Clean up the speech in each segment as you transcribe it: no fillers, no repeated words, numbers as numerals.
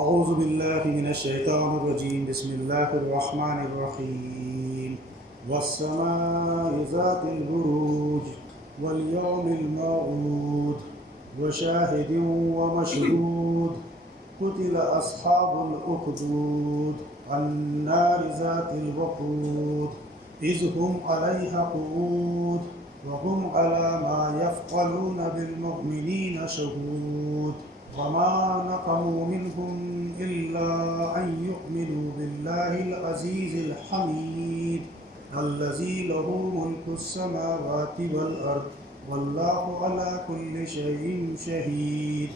اعوذ باللہ من الشیطان الرجیم بسم اللہ الرحمن الرحیم والسماء ذات البروج والیوم الموعود وشاہد ومشہود قتل اصحاب الاخدود النار ذات الوقود اذ هم علیہا قعود وهم على ما يفعلون بالمؤمنین شهود وما نقموا منهم إلا أن يؤمنوا بالله العزيز الحميد الذي له ملك السماوات والأرض والله على كل شيء شهيد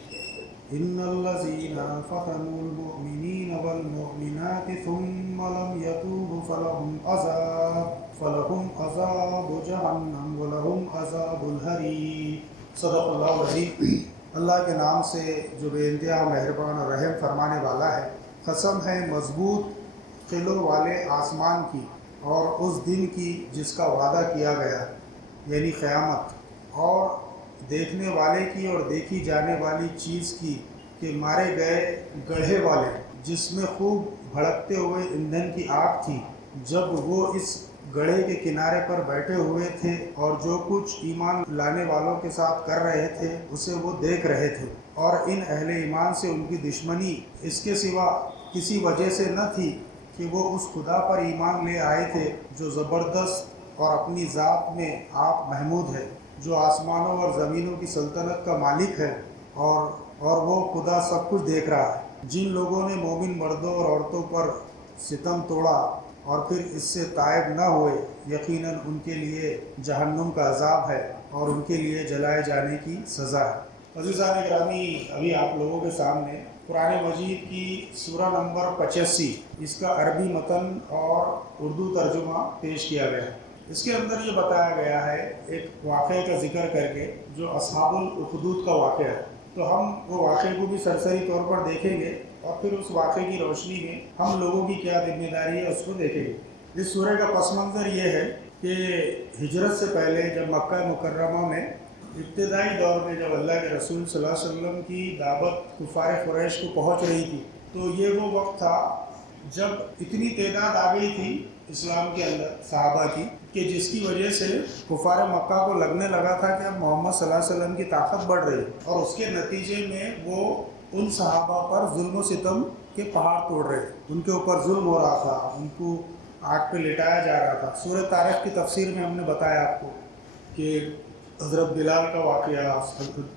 إن الذين فتنوا المؤمنين والمؤمنات ثم لم يتوبوا فلهم عذاب جهنم ولهم عذاب الحريق صدق اللہ العظیم۔ اللہ کے نام سے جو بے انتہا مہربان اور رحم فرمانے والا ہے۔ قسم ہے مضبوط قلعوں والے آسمان کی اور اس دن کی جس کا وعدہ کیا گیا یعنی قیامت، اور دیکھنے والے کی اور دیکھی جانے والی چیز کی کہ مارے گئے گڑھے والے جس میں خوب بھڑکتے ہوئے ایندھن کی آگ تھی، جب وہ اس گڑھے کے کنارے پر بیٹھے ہوئے تھے اور جو کچھ ایمان لانے والوں کے ساتھ کر رہے تھے اسے وہ دیکھ رہے تھے، اور ان اہل ایمان سے ان کی دشمنی اس کے سوا کسی وجہ سے نہ تھی کہ وہ اس خدا پر ایمان لے آئے تھے جو زبردست اور اپنی ذات میں آپ محمود ہے، جو آسمانوں اور زمینوں کی سلطنت کا مالک ہے، اور وہ خدا سب کچھ دیکھ رہا ہے۔ جن لوگوں نے مومن مردوں اور عورتوں پر ستم توڑا اور پھر اس سے تائب نہ ہوئے، یقیناً ان کے لیے جہنم کا عذاب ہے اور ان کے لیے جلائے جانے کی سزا ہے۔ عزیزان گرامی، ابھی آپ لوگوں کے سامنے قرآن مجید کی سورہ نمبر 85 اس کا عربی متن اور اردو ترجمہ پیش کیا گیا ہے۔ اس کے اندر یہ بتایا گیا ہے ایک واقعے کا ذکر کر کے جو اصحاب الاخدود کا واقعہ ہے، تو ہم وہ واقعے کو بھی سرسری طور پر دیکھیں گے اور پھر اس واقعے کی روشنی میں ہم لوگوں کی کیا ذمہ داری ہے اس کو دیکھیں گے۔ اس سورہ کا پس منظر یہ ہے کہ ہجرت سے پہلے جب مکہ مکرمہ میں ابتدائی دور میں جب اللہ کے رسول صلی اللہ علیہ وسلم کی دعوت کفار قریش کو پہنچ رہی تھی، تو یہ وہ وقت تھا جب اتنی تعداد آ گئی تھی اسلام کے اندر صحابہ کی کہ جس کی وجہ سے کفار مکہ کو لگنے لگا تھا کہ اب محمد صلی اللہ علیہ وسلم کی طاقت بڑھ رہی، اور اس کے نتیجے میں وہ ان صحابہ پر ظلم و ستم کے پہاڑ توڑ رہے تھے، ان کے اوپر ظلم ہو رہا تھا، ان کو آگ پہ لٹایا جا رہا تھا۔ سورہ طارق کی تفسیر میں ہم نے بتایا آپ کو کہ حضرت بلال کا واقعہ،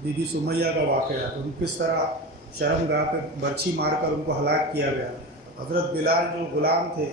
بی بی سمیہ کا واقعہ، ان کس طرح شرم گاہ پہ برچھی مار کر ان کو ہلاک کیا گیا۔ حضرت بلال جو غلام تھے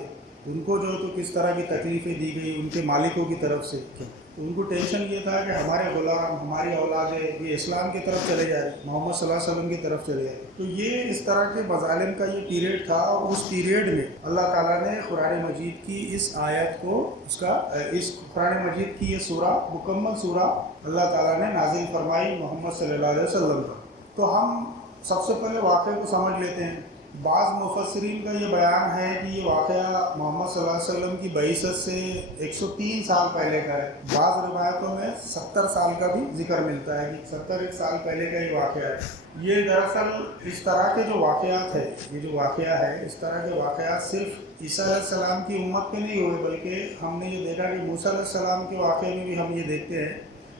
ان کو جو تو کس طرح کی تکلیفیں دی گئی ان کے مالکوں کی طرف سے، تو ان کو ٹینشن یہ تھا کہ ہمارے غلام، ہماری اولادیں یہ اسلام کی طرف چلے جائے، محمد صلی اللہ علیہ وسلم کی طرف چلے جائے۔ تو یہ اس طرح کے مظالم کا یہ پیریڈ تھا، اور اس پیریڈ میں اللہ تعالیٰ نے قرآن مجید کی اس آیت کو اس قرآن مجید کی یہ سورہ، مکمل سورہ اللہ تعالیٰ نے نازل فرمائی محمد صلی اللہ علیہ وسلم پر۔ تو ہم سب سے پہلے واقعے کو سمجھ لیتے ہیں۔ بعض مفسرین کا یہ بیان ہے کہ یہ واقعہ محمد صلی اللہ علیہ وسلم کی بعثت سے 103 سال پہلے کا ہے۔ بعض روایتوں میں 70 سال کا بھی ذکر ملتا ہے کہ 70 سال پہلے کا یہ واقعہ ہے۔ یہ دراصل اس طرح کے جو واقعات ہے، یہ جو واقعہ ہے، اس طرح کے واقعات صرف عیسیٰ علیہ السلام کی امت کے نہیں ہوئے، بلکہ ہم نے یہ دیکھا کہ موسیٰ علیہ السلام کے واقعے میں بھی ہم یہ دیکھتے ہیں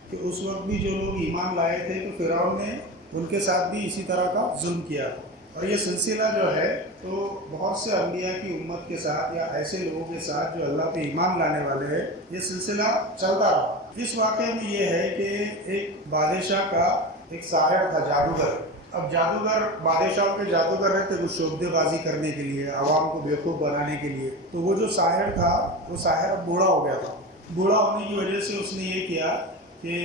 کہ اس وقت بھی جو لوگ ایمان لائے تھے تو فرعون نے ان کے ساتھ بھی اسی طرح کا ظلم کیا تھا، اور یہ سلسلہ جو ہے تو بہت سے انبیاء کی امت کے ساتھ یا ایسے لوگوں کے ساتھ جو اللہ پہ ایمان لانے والے ہیں، یہ سلسلہ چلتا رہا۔ اس واقعے میں یہ ہے کہ ایک بادشاہ کا ایک ساحر تھا، جادوگر۔ اب جادوگر، بادشاہوں کے جادوگر رہتے وہ شعبدے بازی کرنے کے لیے، عوام کو بیوقوف بنانے کے لیے۔ تو وہ جو ساحر تھا، وہ ساحر اب بوڑھا ہو گیا تھا۔ بوڑھا ہونے کی وجہ سے اس نے یہ کیا کہ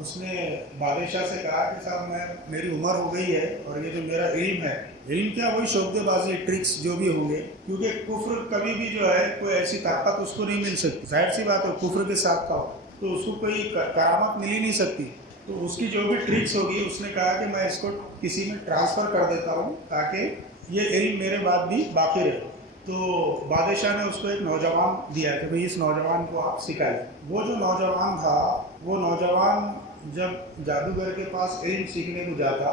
اس نے بادشاہ سے کہا کہ صاحب میری عمر ہو گئی ہے اور یہ جو میرا علم ہے، علم کیا، وہی شعبدے بازی، ٹرکس جو بھی ہوں گے، کیونکہ کفر کبھی بھی جو ہے کوئی ایسی طاقت اس کو نہیں مل سکتی، ظاہر سی بات ہے کفر کے ساتھ کا ہو تو اس کو کوئی کرامت مل ہی نہیں سکتی۔ تو اس کی جو بھی ٹرکس ہوگی، اس نے کہا کہ میں اس کو کسی میں ٹرانسفر کر دیتا ہوں تاکہ یہ علم میرے بعد بھی باقی رہے۔ تو بادشاہ نے اس کو ایک نوجوان دیا کہ بھئی اس نوجوان کو آپ سکھائیں۔ وہ جو نوجوان تھا، وہ نوجوان جب جادوگر کے پاس علم سیکھنے کو جاتا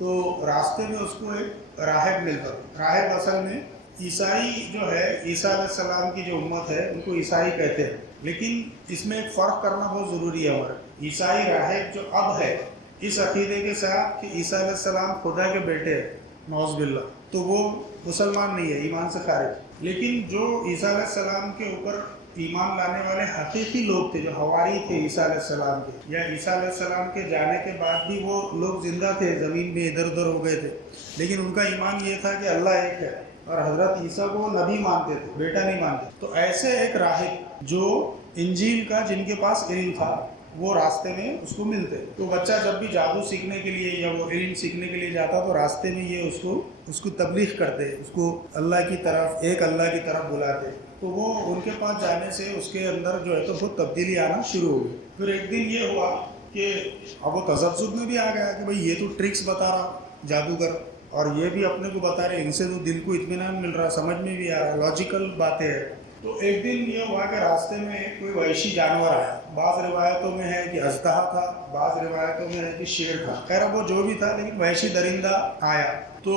تو راستے میں اس کو ایک راہب ملتا. راہب اصل میں عیسائی جو ہے، عیسیٰ علیہ السلام کی جو امت ہے ان کو عیسائی کہتے ہیں، لیکن اس میں ایک فرق کرنا بہت ضروری ہے ہمارا. عیسائی راہب جو اب ہے اس عقیدے کے ساتھ کہ عیسیٰ علیہ السلام خدا کے بیٹے ہیں، نعوذ باللہ، تو وہ مسلمان نہیں ہے، ایمان سے خارج. لیکن جو عیسیٰ علیہ السلام کے اوپر ایمان لانے والے حقیقی لوگ تھے، جو حواری تھے عیسیٰ علیہ السلام کے، یا عیسیٰ علیہ السلام کے جانے کے بعد بھی وہ لوگ زندہ تھے، زمین میں ادھر ادھر ہو گئے تھے، لیکن ان کا ایمان یہ تھا کہ اللہ ایک ہے، اور حضرت عیسیٰ کو نبی مانتے تھے، بیٹا نہیں مانتے. تو ایسے ایک راہب جو انجیل کا جن کے پاس علم تھا، وہ راستے میں اس کو ملتے. تو بچہ جب بھی جادو سیکھنے کے لیے یا وہ علم سیکھنے کے لیے جاتا تو راستے میں یہ اس کو تبلیغ کرتے، اس کو اللہ کی طرف، ایک اللہ کی طرف بلاتے. تو وہ ان کے پاس جانے سے اس کے اندر جو ہے تو بہت تبدیلی آنا شروع ہو گئی. پھر ایک دن یہ ہوا کہ اب وہ تذبذب میں بھی آ گیا کہ بھئی یہ تو ٹرکس بتا رہا جادوگر، اور یہ بھی اپنے کو بتا رہے، ان سے تو دل کو اطمینان مل رہا، سمجھ میں بھی آ رہا، لاجیکل باتیں ہیں. تو ایک دن یہ ہوا کہ راستے میں کوئی وحشی جانور آیا. بعض روایتوں میں ہے کہ اژدہا تھا، بعض روایتوں میں ہے کہ شیر تھا. خیر اب وہ جو بھی تھا، لیکن وحشی درندہ آیا. تو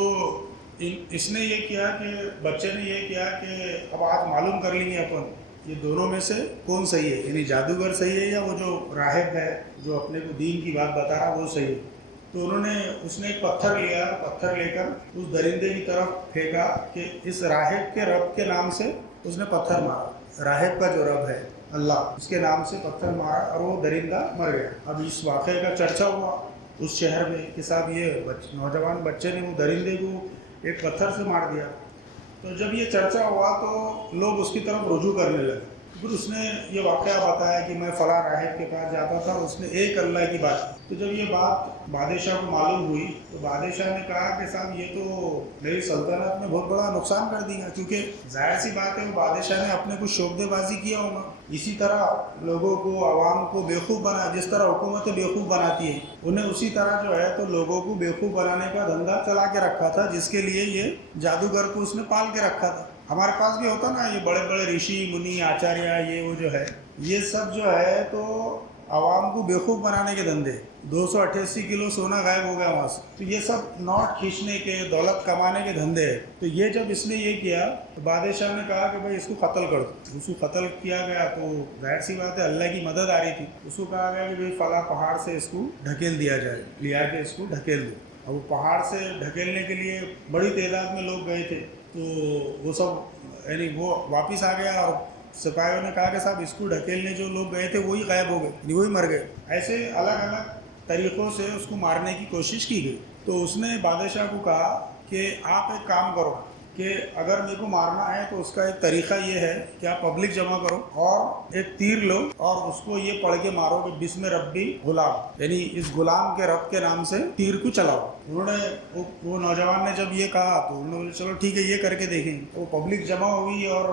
اس نے یہ کیا کہ بچے نے یہ کیا کہ اب آج معلوم کر لیں گے اپن یہ دونوں میں سے کون صحیح ہے، یعنی جادوگر صحیح ہے یا وہ جو راہب ہے جو اپنے کو دین کی بات بتا رہا وہ صحیح ہے. تو اس نے ایک پتھر لیا، پتھر لے کر اس درندے کی طرف پھینکا کہ اس راہب کے رب کے نام سے اس نے پتھر مارا. راہب کا جو رب ہے اللہ، اس کے نام سے پتھر مارا اور وہ درندہ مر گیا. اب اس واقعے کا چرچا ہوا اس شہر میں کہ صاحب یہ نوجوان بچے نے وہ درندے کو ایک پتھر سے مار دیا. تو جب یہ چرچا ہوا تو لوگ اس کی طرف رجوع کرنے لگے. پھر اس نے یہ واقعہ بتایا کہ میں فلاں راہب کے پاس جاتا تھا، اس نے ایک اللہ کی بات کی. تو جب یہ بات بادشاہ کو معلوم ہوئی تو بادشاہ نے کہا کہ صاحب یہ تو میری سلطنت میں بہت بڑا نقصان کر دیا، کیونکہ ظاہر سی بات ہے وہ بادشاہ نے اپنے کو شعبدے بازی کیا ہوگا. اسی طرح لوگوں کو، عوام کو بیوقوف بنا، جس طرح حکومتیں بیوقوف بناتی ہیں انہیں اسی طرح جو ہے تو لوگوں کو بیوقوف بنانے کا دھندا چلا کے رکھا تھا، جس کے لیے یہ جادوگر کو اس نے پال کے رکھا تھا. ہمارے پاس بھی ہوتا نا یہ بڑے بڑے رشی منی آچاریہ، یہ وہ جو ہے یہ سب جو ہے تو عوام کو بیوقوف بنانے کے دھندے. 288 کلو سونا غائب ہو گیا وہاں سے، تو یہ سب نوٹ کھینچنے کے، دولت کمانے کے دھندے ہیں. تو یہ جب اس نے یہ کیا تو بادشاہ نے کہا کہ بھائی اس کو قتل کر دو. اس کو قتل کیا گیا. تو ظاہر سی بات ہے اللہ کی مدد آ رہی تھی. اس کو کہا گیا کہ بھائی فلاں پہاڑ سے اس کو ڈھکیل دیا جائے، لیا کے اس کو ڈھکیل دو. اب وہ پہاڑ سے ڈھکیلنے کے لیے بڑی تعداد میں لوگ گئے تھے. تو وہ سب یعنی وہ واپس آ گیا اور سپاہیوں نے کہا کہ صاحب اس کو ڈھکیلنے جو لوگ گئے تھے وہی غائب ہو گئے، وہی مر گئے. ایسے الگ الگ طریقوں سے اس کو مارنے کی کوشش کی گئی. تو اس نے بادشاہ کو کہا کہ آپ ایک کام کرو کہ اگر میرے کو مارنا ہے تو اس کا ایک طریقہ یہ ہے کہ آپ پبلک جمع کرو اور ایک تیر لو اور اس کو یہ پڑھ کے مارو کہ بسم ربی غلام، یعنی اس غلام کے رب کے نام سے تیر کو چلاؤ. انہوں نے وہ نوجوان نے جب یہ کہا تو انہوں نے بولے چلو ٹھیک ہے یہ کر کے دیکھیں. وہ پبلک جمع ہوئی اور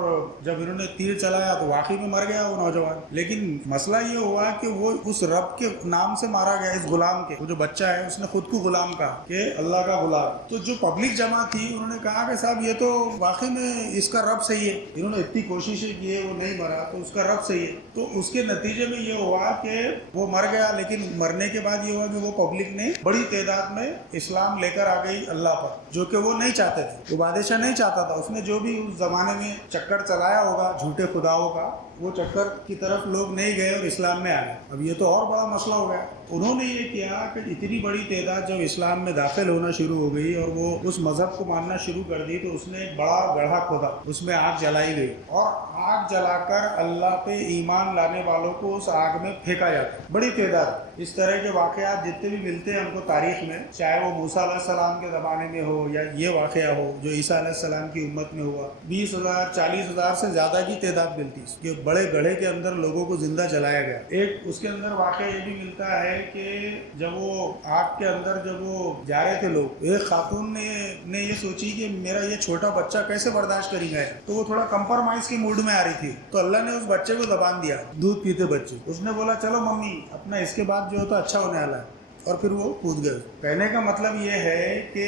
جب انہوں نے تیر چلایا تو واقعی میں مر گیا وہ نوجوان. لیکن مسئلہ یہ ہوا کہ وہ اس رب کے نام سے مارا گیا، اس غلام کے. وہ جو بچہ ہے اس نے خود کو غلام کہا کہ اللہ کا غلام. تو جو پبلک جمع تھی انہوں نے کہا کہ صاحب یہ تو واقعی میں اس کا رب صحیح ہے، انہوں نے اتنی کوششیں کی ہے وہ نہیں مرا تو اس کا رب صحیح ہے. تو اس کے نتیجے میں یہ ہوا کہ وہ مر گیا. لیکن مرنے کے بعد یہ ہوا کہ وہ پبلک نے بڑی تعداد میں اسلام لے کر آ گئی اللہ پر، جو کہ وہ نہیں چاہتے تھے. وہ بادشاہ نہیں چاہتا تھا. اس نے جو بھی اس زمانے میں چکر چلایا ہوگا جھوٹے خداؤں کا، وہ چکر کی طرف لوگ نہیں گئے اور اسلام میں آ گئے. اب یہ تو اور بڑا مسئلہ ہو گیا. انہوں نے یہ کیا کہ اتنی بڑی تعداد جب اسلام میں داخل ہونا شروع ہو گئی اور وہ اس مذہب کو ماننا شروع کر دی تو اس نے ایک بڑا گڑھا کھودا، اس میں آگ جلائی گئی اور آگ جلا کر اللہ پہ ایمان لانے والوں کو اس آگ میں پھینکا جاتا. بڑی تعداد. اس طرح کے واقعات جتنے بھی ملتے ہیں ہم کو تاریخ میں، چاہے وہ موسیٰ علیہ السلام کے زمانے میں ہو یا یہ واقعہ ہو جو عیسیٰ علیہ السلام کی امت میں ہوا، 20,000 40,000 سے زیادہ کی تعداد ملتی ہے کہ بڑے گڑھے کے اندر لوگوں کو زندہ جلایا گیا. ایک اس کے اندر واقعہ یہ بھی ملتا ہے کہ جب وہ آگ کے اندر جب وہ جا رہے تھے لوگ، ایک خاتون نے یہ سوچی کہ میرا یہ چھوٹا بچہ کیسے برداشت کرے گا، تو وہ تھوڑا کمپرمائز کی موڈ میں آ رہی تھی. تو اللہ نے اس بچے کو زبان دیا، دودھ پیتے بچے. اس نے بولا چلو ممی اپنا اس کے بعد جو ہوتا اچھا ہونے والا ہے، اور پھر وہ کود گئے. کہنے کا مطلب یہ ہے کہ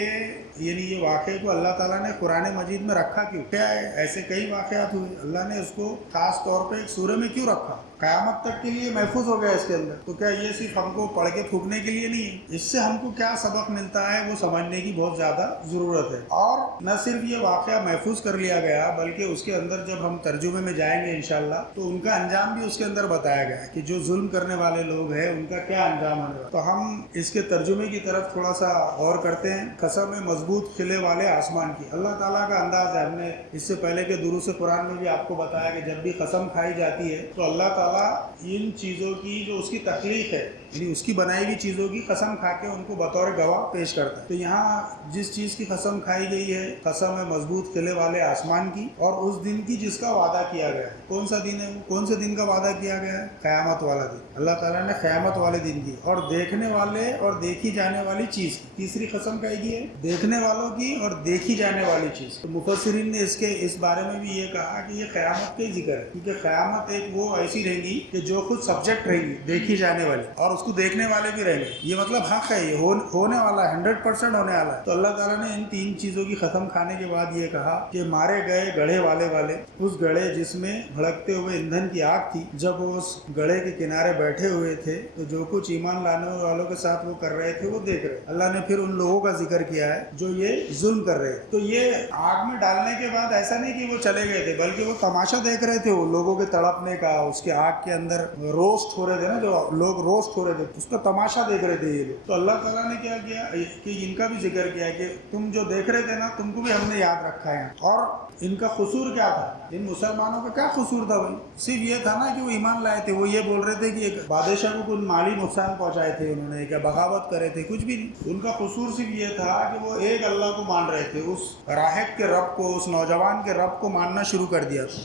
یعنی یہ واقعے کو اللہ تعالیٰ نے قرآن مجید میں رکھا کیوں؟ کیا ہے ایسے کئی واقعات ہوئے، اللہ نے اس کو خاص طور پہ ایک سورہ میں کیوں رکھا؟ قیامت تک کے لیے محفوظ ہو گیا اس کے اندر، تو کیا یہ صرف ہم کو پڑھ کے تھوکنے کے لیے نہیں ہے؟ اس سے ہم کو کیا سبق ملتا ہے وہ سمجھنے کی بہت زیادہ ضرورت ہے۔ اور نہ صرف یہ واقعہ محفوظ کر لیا گیا بلکہ اس کے اندر جب ہم ترجمے میں جائیں گے انشاءاللہ تو ان کا انجام بھی اس کے اندر بتایا گیا ہے کہ جو ظلم کرنے والے لوگ ہیں ان کا کیا انجام ہونے والا۔ تو ہم اس کے ترجمے کی طرف تھوڑا سا غور کرتے ہیں۔ قسم ہے مضبوط قلعے والے آسمان کی، اللہ تعالیٰ کا انداز ہے۔ ہم نے اس سے پہلے کے دروس قرآن میں بھی آپ کو بتایا کہ جب بھی قسم کھائی جاتی ہے تو اللہ تعالیٰ ان چیزوں کی جو اس کی تخلیق ہے یعنی اس کی بنائی ہوئی چیزوں کی قسم کھا کے ان کو بطور گواہ پیش کرتا ہے۔ تو یہاں جس چیز کی قسم کھائی گئی ہے قسم ہے مضبوط قلعے والے آسمان کی اور اس دن کی جس کا وعدہ کیا گیا ہے۔ کون سا دن ہے وہ؟ کون سے دن کا وعدہ کیا گیا ہے؟ قیامت والا دن۔ اللہ تعالیٰ نے قیامت والے دن کی اور دیکھنے والے اور دیکھی جانے والی چیز کی تیسری قسم کہی گئی ہے دیکھنے والوں کی اور دیکھی جانے والی چیز۔ تو مفسرین نے اس بارے میں بھی یہ کہا کہ یہ قیامت کا ہی ذکر ہے کیونکہ قیامت ایک وہ ایسی رہے گی کہ جو خود سبجیکٹ رہے گی دیکھی جانے والی اور اس کو دیکھنے والے بھی رہیں گے۔ یہ مطلب حق ہے، یہ ہونے والا ہے، 100% ہونے والا ہے۔ تو اللہ تعالیٰ نے ان تین چیزوں کی قسم کھانے کے بعد یہ کہا کہ مارے گئے گڑھے والے اس گڑھے جس میں بھڑکتے ہوئے ایندھن کی آگ تھی، جب وہ اس گڑھے کے کنارے بیٹھے ہوئے تھے تو جو کچھ ایمان لانے والوں کے ساتھ وہ کر رہے تھے وہ دیکھ رہے۔ اللہ نے پھر ان لوگوں کا ذکر کیا ہے جو یہ ظلم کر رہے تھے۔ تو یہ آگ میں ڈالنے کے بعد ایسا نہیں کہ وہ چلے گئے تھے بلکہ وہ تماشا دیکھ رہے تھے، وہ لوگوں کے تڑپنے کا، اس کے آگ کے اندر روسٹ ہو رہے تھے نا، جو لوگ روسٹ ہو رہے تھے اس کا تماشا دیکھ رہے تھے یہ لوگ۔ تو اللہ تعالیٰ نے کیا کیا کہ ان کا بھی ذکر کیا کہ تم جو دیکھ رہے تھے نا تم کو بھی ہم نے یاد رکھا ہے۔ اور ان کا قصور کیا تھا؟ ان مسلمانوں کا کیا قصور تھا بھائی؟ صرف یہ تھا نا کہ وہ ایمان لائے تھے، وہ یہ بول رہے تھے کہ ایک بادشاہ کو کوئی مالی نقصان پہنچائے تھے انہوں نے، کیا بغاوت کرے تھے، کچھ بھی نہیں۔ ان کا قصور صرف یہ تھا کہ وہ ایک اللہ کو مان رہے تھے، اس راہب کے رب کو، اس نوجوان کے رب کو ماننا شروع کر دیا تھا۔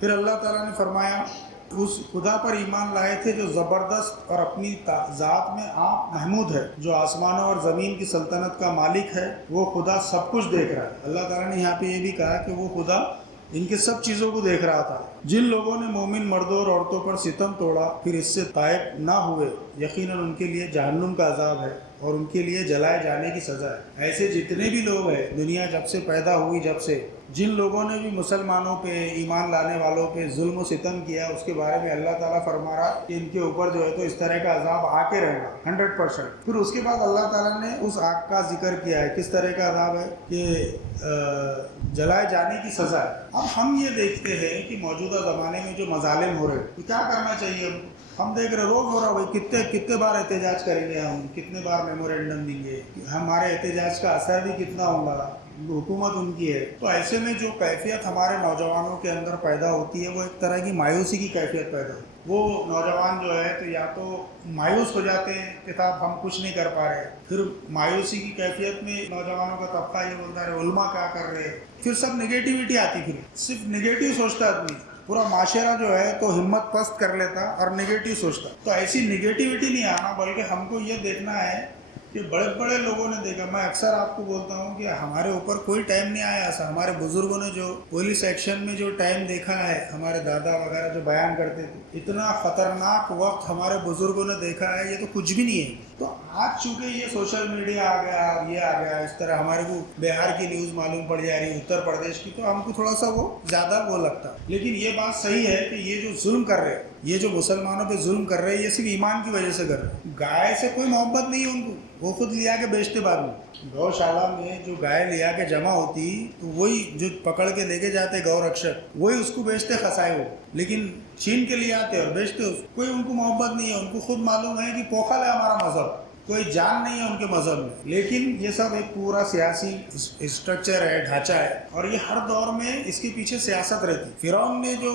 پھر اللہ تعالیٰ نے فرمایا اس خدا پر ایمان لائے تھے جو زبردست اور اپنی ذات میں آپ محمود ہے، جو آسمانوں اور زمین کی سلطنت کا مالک ہے، وہ خدا سب کچھ دیکھ رہا ہے۔ اللہ تعالیٰ نے یہاں پہ یہ بھی کہا کہ وہ خدا ان کے سب چیزوں کو دیکھ رہا تھا۔ جن لوگوں نے مومن مردوں اور عورتوں پر ستم توڑا پھر اس سے تائب نہ ہوئے، یقیناً ان کے لیے جہنم کا عذاب ہے اور ان کے لیے جلائے جانے کی سزا ہے۔ ایسے جتنے بھی لوگ ہیں دنیا جب سے پیدا ہوئی، جب سے جن لوگوں نے بھی مسلمانوں پہ، ایمان لانے والوں پہ ظلم و ستم کیا، اس کے بارے میں اللہ تعالیٰ فرما رہا کہ ان کے اوپر جو ہے تو اس طرح کا عذاب آ کے رہے گا 100%۔ پھر اس کے بعد اللہ تعالیٰ نے اس آگ کا ذکر کیا ہے، کس طرح کا عذاب ہے کہ جلائے جانے کی سزا ہے۔ اب ہم یہ دیکھتے ہیں کہ موجودہ زمانے میں جو مظالم ہو رہے ہیں تو کیا کرنا چاہیے ہم دیکھ رہے روز ہو رہا بھائی، کتنے بار احتجاج کریں گے ہم، کتنے بار میمورینڈم دیں گے، ہمارے احتجاج کا اثر بھی کتنا ہوگا، حکومت ان کی ہے۔ تو ایسے میں جو کیفیت ہمارے نوجوانوں کے اندر پیدا ہوتی ہے وہ ایک طرح کی مایوسی کی کیفیت پیدا ہوتی ہے۔ وہ نوجوان جو ہے تو یا تو مایوس ہو جاتے ہیں کہ صاحب ہم کچھ نہیں کر پا رہے، پھر مایوسی کی کیفیت میں نوجوانوں کا طبقہ یہ بولتا ہے علماء کیا کر رہے، پھر سب نگیٹیوٹی آتی، پھر صرف نگیٹیو سوچتا آدمی، پورا معاشرہ جو ہے تو ہمت پست کر لیتا اور نگیٹیو سوچتا۔ تو ایسی نگیٹیوٹی نہیں آنا بلکہ ہم کو یہ دیکھنا ہے کہ بڑے بڑے لوگوں نے دیکھا، میں اکثر آپ کو بولتا ہوں کہ ہمارے اوپر کوئی ٹائم نہیں آیا ایسا، ہمارے بزرگوں نے جو پولیس ایکشن میں جو ٹائم دیکھا ہے، ہمارے دادا وغیرہ جو بیان کرتے تھے، اتنا خطرناک وقت ہمارے بزرگوں نے دیکھا ہے، یہ تو کچھ بھی نہیں ہے۔ تو آج چونکہ یہ سوشل میڈیا آ گیا، یہ آ گیا، اس طرح ہمارے کو بہار کی نیوز معلوم پڑ جا رہی ہے، اتر پردیش کی، تو ہم کو تھوڑا سا وہ زیادہ وہ لگتا۔ لیکن یہ بات صحیح ہے کہ یہ جو ظلم کر رہے، یہ جو مسلمانوں پہ ظلم کر رہے ہیں، یہ صرف ایمان کی وجہ سے کر رہے۔ گائے سے کوئی محبت نہیں ہے ان کو، وہ خود لیا کے بیچتے بعد میں۔ گوشالہ میں جو گائے لیا کے جمع ہوتی تو وہی جو پکڑ کے لے کے جاتے گو رکشک، وہی اس کو بیچتے خسائے ہو، لیکن چھین کے لیے آتے اور بیچتے اس کوئی ان کو محبت نہیں ہے، ان کو خود معلوم ہے کہ پوکھل ہے ہمارا مذہب، کوئی جان نہیں ہے ان کے مذہب میں۔ لیکن یہ سب ایک پورا سیاسی اسٹرکچر ہے، ڈھانچہ ہے، اور یہ ہر دور میں اس کے پیچھے سیاست رہتی۔ فرعون نے جو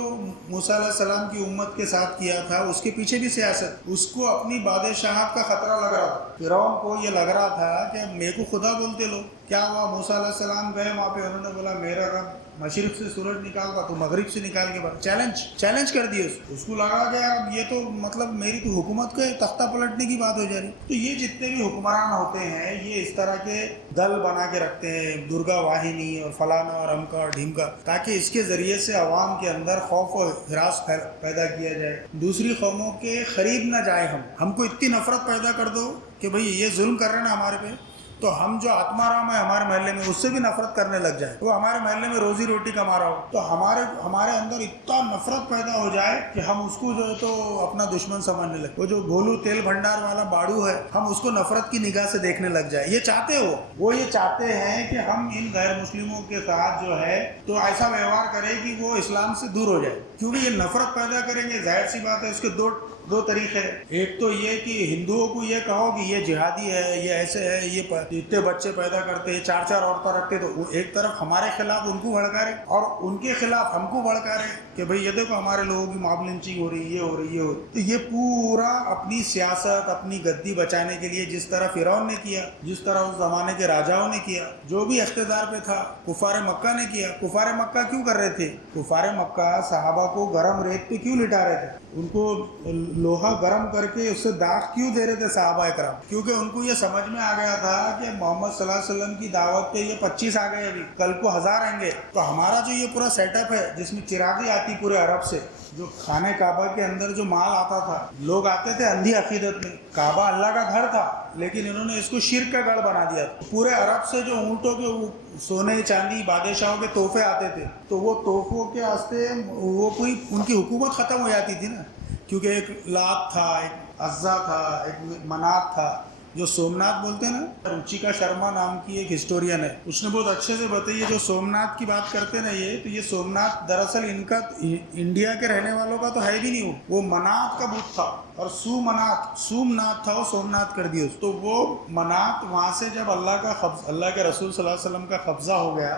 موسیٰ علیہ السلام کی امت کے ساتھ کیا تھا اس کے پیچھے بھی سیاست، اس کو اپنی بادشاہت کا خطرہ لگ رہا تھا۔ فرعون کو یہ لگ رہا تھا کہ میرے کو خدا بولتے لوگ، کیا ہوا؟ موسیٰ علیہ السلام گئے وہاں پہ، انہوں نے بولا میرا رب مشرق سے سورج نکال گا تو مغرب سے نکال کے بعد چیلنج کر دیا اس کو لگا کہ اب یہ تو مطلب میری تو حکومت کے تختہ پلٹنے کی بات ہو جا رہی۔ تو یہ جتنے بھی حکمران ہوتے ہیں یہ اس طرح کے دل بنا کے رکھتے ہیں، درگا واہنی اور فلانا اور امکا اور ڈھیمکا، تاکہ اس کے ذریعے سے عوام کے اندر خوف و ہراس پیدا کیا جائے، دوسری قوموں کے قریب نہ جائے، ہم کو اتنی نفرت پیدا کر دو کہ بھئی یہ ظلم کر رہے ہیں نا ہمارے پہ، تو ہم جو آتما رام ہے ہمارے محلے میں اس سے بھی نفرت کرنے لگ جائے, وہ ہمارے محلے میں روزی روٹی کما رہا ہو, تو ہمارے اندر اتنا نفرت پیدا ہو جائے کہ ہم اس کو جو ہے تو اپنا دشمن سمجھنے لگے. وہ جو بھولو تیل بھنڈار والا باڑو ہے, ہم اس کو نفرت کی نگاہ سے دیکھنے لگ جائے. یہ چاہتے ہو, وہ یہ چاہتے ہیں کہ ہم ان غیر مسلموں کے ساتھ جو ہے تو ایسا ویوہار کریں کہ وہ اسلام سے دور ہو جائے, کیونکہ یہ نفرت پیدا کریں گے. ظاہر سی بات ہے, اس کے دو طریقے ہیں. ایک تو یہ کہ ہندوؤں کو یہ کہو کہ یہ جہادی ہے, یہ ایسے ہے, یہ اتنے بچے پیدا کرتے ہیں, 4 عورتیں رکھتے, تو ایک طرف ہمارے خلاف ان کو بھڑکا رہے اور ان کے خلاف ہم کو بھڑکا رہے کہ بھئی یہ دیکھو ہمارے لوگوں کی ماب لنچنگ ہو رہی, یہ ہو رہی, یہ ہو رہی. تو یہ پورا اپنی سیاست, اپنی گدی بچانے کے لیے جس طرح فرعون نے کیا, جس طرح اس زمانے کے راجاؤں نے کیا, جو بھی اقتدار پہ تھا, کفار مکہ نے کیا. کفار مکہ کیوں کر رہے تھے؟ کفار مکہ صحابہ کو گرم ریت پہ کیوں لٹا رہے تھے؟ ان کو لوہا گرم کر کے اس سے داغ کیوں دے رہے تھے صحابہ اکرام؟ کیونکہ ان کو یہ سمجھ میں آ گیا تھا کہ محمد صلی اللہ علیہ وسلم کی دعوت پہ یہ 25 آ گئے, ابھی کل کو 1000 آئیں گے. تو ہمارا جو یہ پورا سیٹ اپ ہے جس میں چراغی آتی پورے عرب سے, جو خانہ کعبہ کے اندر جو مال آتا تھا, لوگ آتے تھے اندھی عقیدت میں. کعبہ اللہ کا گھر تھا لیکن انہوں نے اس کو شرک کا گڑھ بنا دیا. پورے عرب سے جو اونٹوں کے سونے چاندی بادشاہوں کے تحفے آتے تھے, تو وہ تحفوں کے واسطے وہ پوری ان کی حکومت ختم ہو جاتی تھی نا, کیونکہ ایک لات تھا, ایک عزا تھا, ایک منات تھا. جو سومناتھ بولتے ہیں نا, روچیکا شرما نام کی ایک ہسٹورین ہے, اس نے بہت اچھے سے بتائی ہے. جو سومناتھ کی بات کرتے نا یہ سومناتھ دراصل ان کا انڈیا کے رہنے والوں کا تو ہے بھی نہیں, وہ منات کا بت تھا. اور سومناتھ تھا, وہ سومناتھ کر دیا. تو وہ منات وہاں سے جب اللہ کے رسول صلی اللہ علیہ وسلم کا قبضہ ہو گیا,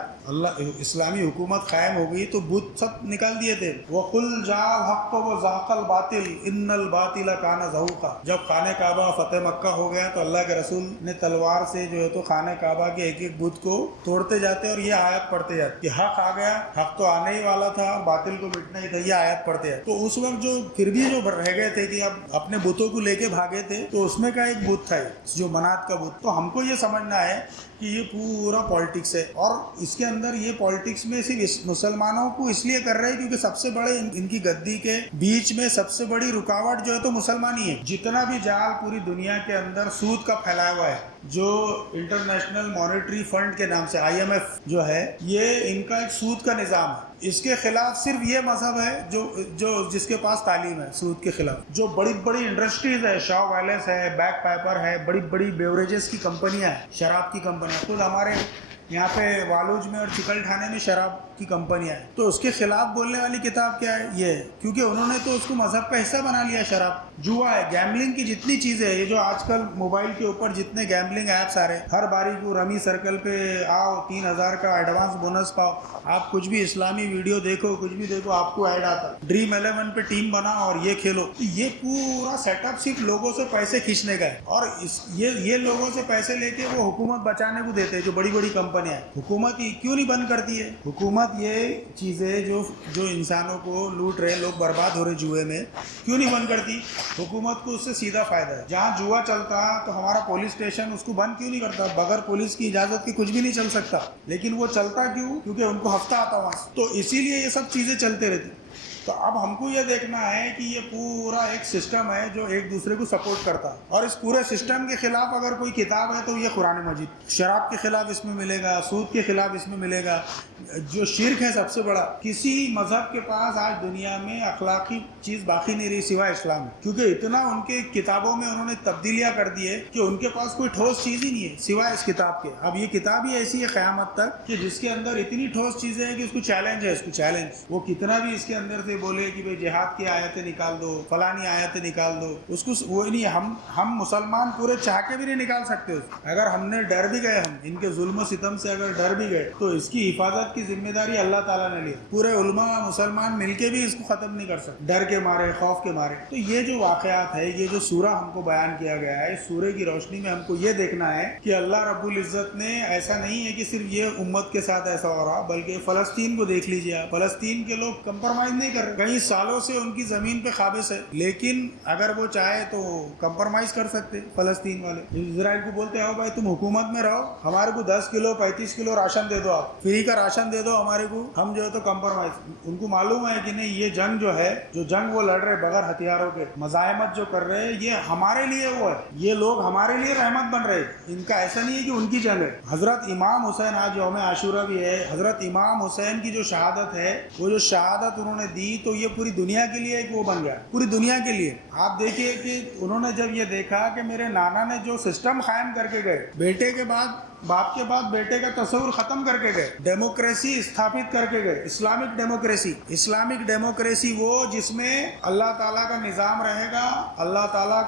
اسلامی حکومت قائم ہو گئی, تو بت سب نکال دیے تھے. وَقُلْ جَاءَ الْحَقُّ وَزَهَقَ الْبَاطِلُ إِنَّ الْبَاطِلَ كَانَ زَهُوقًا. جب خانہ کعبہ فتح مکہ ہو گیا تو اللہ کے رسول نے تلوار سے جو ہے تو خانہ کعبہ کے ایک بت کو توڑتے جاتے اور یہ آیت پڑھتے جاتے کہ حق آ گیا, حق تو آنے ہی والا تھا, باطل کو مٹنا ہی تھا, یہ آیت پڑھتے جاتے. تو اس وقت جو پھر بھی جو رہ گئے تھے کہ اب اپنے بتوں کو لے کے بھاگے تھے, تو اس میں کا ایک بت تھا جو منات کا بت. تو ہم کو یہ سمجھنا ہے کہ یہ پورا پالیٹکس ہے, اور اس کے اندر یہ پالیٹکس میں صرف مسلمانوں کو اس لیے کر رہے ہیں کیونکہ سب سے بڑے ان کی گدی کے بیچ میں سب سے بڑی رکاوٹ جو ہے تو مسلمان ہی ہے. جتنا بھی جال پوری دنیا کے اندر سود کا پھیلایا ہوا ہے, جو انٹرنیشنل مانیٹری فنڈ کے نام سے IMF جو ہے, یہ ان کا ایک سود کا نظام ہے. اس کے خلاف صرف یہ مذہب ہے جو جس کے پاس تعلیم ہے سود کے خلاف. جو بڑی بڑی انڈسٹریز ہے, شاو ویلس ہے, بیک پیپر ہے, بڑی بڑی بیوریجز کی کمپنیاں ہیں, شراب کی کمپنیاں, خود ہمارے یہاں پہ والوج میں اور چکل ٹھانے میں شراب کی کمپنیاں ہیں. تو اس کے خلاف بولنے والی کتاب کیا ہے؟ یہ ہے, کیونکہ انہوں نے تو اس کو مذہب کا حصہ بنا لیا. شراب, جوا ہے, گیملنگ کی جتنی چیزیں ہیں, یہ جو آج کل موبائل کے اوپر جتنے گیملنگ ایپس آ رہے ہیں, ہر باری کو رمی سرکل پہ آؤ, 3000 کا ایڈوانس بونس پاؤ, آپ کچھ بھی اسلامی ویڈیو دیکھو, کچھ بھی دیکھو, آپ کو ایڈ آتا. ڈریم 11 پہ ٹیم بناؤ اور یہ کھیلو. تو یہ پورا سیٹ اپ صرف لوگوں سے پیسے کھینچنے کا ہے, اور یہ لوگوں سے پیسے لے کے وہ حکومت بچانے کو دیتے ہیں. جو بڑی بڑی کمپنیاں ہیں, حکومت کیوں نہیں بند کرتی ہے؟ حکومت یہ چیزیں جو انسانوں کو لوٹ رہے, لوگ برباد ہو رہے جوئے میں, کیوں نہیں بند کرتی؟ حکومت کو اس سے سیدھا فائدہ ہے. جہاں جوا چلتا تو ہمارا پولیس اسٹیشن اس کو بند کیوں نہیں کرتا؟ بغیر پولیس کی اجازت کے کچھ بھی نہیں چل سکتا, لیکن وہ چلتا کیوں؟ کیونکہ ان کو ہفتہ آتا وہاں سے. تو اسی لیے یہ سب چیزیں چلتے رہتی. تو اب ہم کو یہ دیکھنا ہے کہ یہ پورا ایک سسٹم ہے جو ایک دوسرے کو سپورٹ کرتا ہے, اور اس پورے سسٹم کے خلاف اگر کوئی کتاب ہے تو یہ قرآن مجید. شراب کے خلاف اس میں ملے گا, سود کے خلاف اس میں ملے گا, جو شرک ہے سب سے بڑا. کسی مذہب کے پاس آج دنیا میں اخلاقی چیز باقی نہیں رہی سوائے اسلام, کیونکہ اتنا ان کے کتابوں میں انہوں نے تبدیلیاں کر دی ہے کہ ان کے پاس کوئی ٹھوس چیز ہی نہیں ہے سوائے اس کتاب کے. اب یہ کتاب ہی ایسی ہے قیامت تک کہ جس کے اندر اتنی ٹھوس چیزیں ہیں کہ اس کو چیلنج ہے, اس کو چیلنج. وہ کتنا بھی اس کے اندر سے بولے کہ بھئی جہاد کی آیتیں نکال دو, فلانی آیتیں نکال دو, اس کو وہ نہیں. ہم مسلمان پورے چاہ کے بھی نہیں نکال سکتے اس کو. اگر ہم نے ڈر بھی گئے, ہم ان کے ظلم و ستم سے اگر ڈر بھی گئے, تو اس کی حفاظت کی ذمہ داری اللہ تعالیٰ نے لی. پورے علماء مسلمان مل کے بھی اس کو ختم نہیں کر سکتے, ڈر کے مارے, خوف کے مارے. تو یہ جو واقعات ہے, یہ جو سورہ ہم کو بیان کیا گیا ہے, اس سورہ کی روشنی میں ہم کو یہ دیکھنا ہے کہ اللہ رب العزت نے ایسا نہیں ہے کہ صرف یہ امت کے ساتھ ایسا ہو رہا, بلکہ فلسطین کو دیکھ لیجیے آپ. فلسطین کے لوگ کمپرومائز نہیں کر کرے. کئی سالوں سے ان کی زمین پہ قابض ہے, لیکن اگر وہ چاہے تو کمپرمائز کر سکتے. فلسطین والے اسرائیل کو بولتے ہو بھائی تم حکومت میں رہو, ہمارے کو 10 کلو 35 کلو راشن دے دو, آپ فری کا راشن دے دو ہمارے کو, ہم جو ہے تو کمپرمائز. ان کو معلوم ہے کہ نہیں, یہ جنگ جو ہے, جو جنگ وہ لڑ رہے بغیر ہتھیاروں کے, مزاحمت جو کر رہے ہیں, یہ ہمارے لیے وہ ہے, یہ لوگ ہمارے لیے رحمت بن رہے. ان کا ایسا نہیں ہے کہ ان کی جنگ ہے. حضرت امام حسین, آج یوم عاشورہ بھی ہے, حضرت امام حسین کی جو شہادت ہے, وہ جو شہادت انہوں نے دی تو یہ پوری دنیا کے لیے ایک وہ بن گیا, پوری دنیا کے لیے. آپ دیکھیے کہ انہوں نے جب یہ دیکھا کہ میرے نانا نے جو سسٹم قائم کر کے گئے, بیٹے کے بعد باپ کے بعد بیٹے کا تصور ختم کر کے گئے, ڈیموکریسی استھاپت کر کے گئے, اسلامک ڈیموکریسی. اسلامک ڈیموکریسی وہ جس میں اللہ تعالیٰ کا نظام رہے گا, اللہ تعالیٰ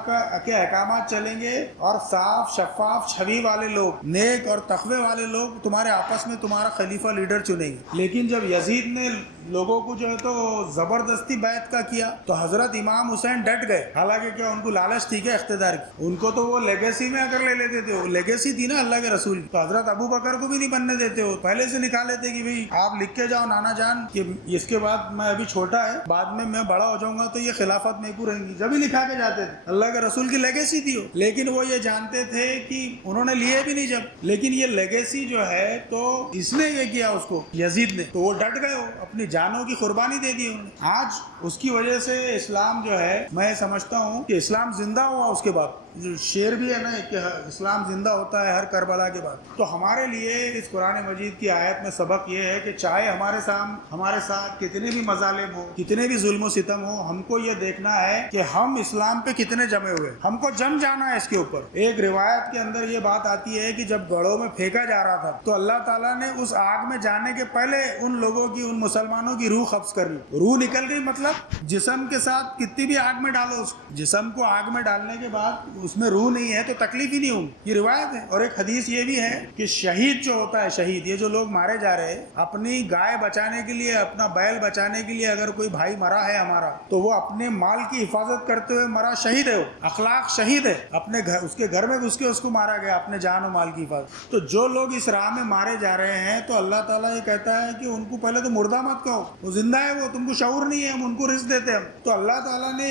کے احکامات چلیں گے, اور صاف شفاف چھوی والے لوگ, نیک اور تقوی والے لوگ تمہارے آپس میں تمہارا خلیفہ لیڈر چنیں گے. لیکن جب یزید نے لوگوں کو جو ہے تو زبردستی بیعت کا کیا تو حضرت امام حسین ڈٹ گئے. حالانکہ کیا ان کو لالچ تھی کہ اقتدار کی, ان کو تو وہ لیگیسی میں اگر لے لیتے تھے, وہ لیگیسی تھی نا اللہ کے رسول. تو حضرت ابو بکر کو بھی نہیں بننے دیتے ہو, پہلے سے نکالے تھے کہ بھئی آپ لکھ کے جاؤ نانا جان کہ اس کے بعد میں ابھی چھوٹا ہے, بعد میں بڑا ہو جاؤں گا تو یہ خلافت میرے کو رہیں گی. جب ہی لکھا کے جاتے تھے, اللہ کے رسول کی لیگیسی تھی وہ. لیکن وہ یہ جانتے تھے کہ انہوں نے لیے بھی نہیں جب, لیکن یہ لیگیسی جو ہے تو اس نے یہ کیا اس کو, یزید نے, تو وہ ڈٹ گئے, ہو اپنی جانوں کی قربانی دے دی انہوں نے. آج اس کی وجہ سے اسلام جو ہے, میں سمجھتا ہوں کہ اسلام زندہ ہوا. اس کے بعد جو شعر بھی ہے نا کہ اسلام زندہ ہوتا ہے ہر کربلا کے بعد. تو ہمارے لیے اس قرآن مجید کی آیت میں سبق یہ ہے کہ چاہے ہمارے ساتھ کتنے بھی مظالم ہو, کتنے بھی ظلم و ستم ہو, ہم کو یہ دیکھنا ہے کہ ہم اسلام پہ کتنے جمے ہوئے, ہم کو جم جانا ہے اس کے اوپر. ایک روایت کے اندر یہ بات آتی ہے کہ جب گڑھوں میں پھینکا جا رہا تھا تو اللہ تعالیٰ نے اس آگ میں جانے کے پہلے ان لوگوں کی, ان مسلمانوں کی روح قبض کر لی. روح نکل گئی, مطلب جسم کے ساتھ کتنی بھی آگ میں ڈالو, اس جسم کو آگ میں ڈالنے کے بعد اس میں روح نہیں ہے تو تکلیف ہی نہیں ہوگی. یہ روایت ہے. اور ایک حدیث یہ بھی ہے کہ شہید جو ہوتا ہے, شہید, یہ جو لوگ مارے جا رہے ہیں اپنی گائے بچانے کے لیے, اپنا بیل بچانے کے لیے, اگر کوئی بھائی مرا ہے ہمارا تو وہ اپنے مال کی حفاظت کرتے ہوئے مرا, شہید ہے, وہ اخلاق شہید ہے. اپنے گھر, اس کے گھر میں گھس کے اس کو مارا گیا, اپنے جان و مال کی حفاظت. تو جو لوگ اس راہ میں مارے جا رہے ہیں تو اللہ تعالیٰ یہ کہتا ہے کہ ان کو پہلے تو مردہ مت کہو, وہ زندہ ہے, وہ تم کو شعور نہیں ہے, ہم ان کو رزق دیتے ہیں. تو اللہ تعالیٰ نے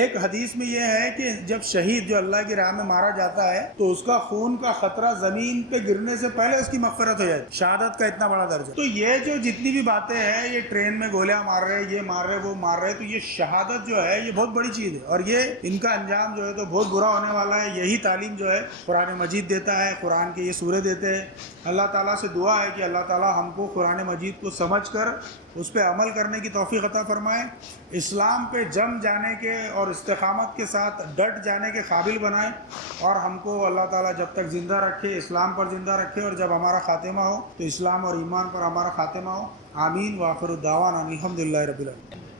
ایک حدیث میں یہ ہے کہ جب شہید جو اللہ کی راہ میں مارا جاتا ہے تو اس کا خون کا خطرہ زمین پہ گرنے سے پہلے اس کی مغفرت ہو جاتی. شہادت کا اتنا بڑا درجہ. تو یہ جو جتنی بھی باتیں ہیں, یہ ٹرین میں گولیاں مار رہے, یہ مار رہے, وہ مار رہے, تو یہ شہادت جو ہے یہ بہت بڑی چیز ہے, اور یہ ان کا انجام جو ہے تو بہت برا ہونے والا ہے. یہی تعلیم جو ہے قرآن مجید دیتا ہے, قرآن کے یہ سورے دیتے ہیں. اللہ تعالیٰ سے دعا ہے کہ اللہ تعالیٰ ہم کو قرآن مجید کو سمجھ کر اس پہ عمل کرنے کی توفیق عطا فرمائے, اسلام پہ جم جانے کے اور استقامت کے ساتھ ڈٹ جانے کے قابل بنائے, اور ہم کو اللہ تعالیٰ جب تک زندہ رکھے اسلام پر زندہ رکھے, اور جب ہمارا خاتمہ ہو تو اسلام اور ایمان پر ہمارا خاتمہ ہو. آمین. وآخر الدعوانا الحمدللہ رب العالمین.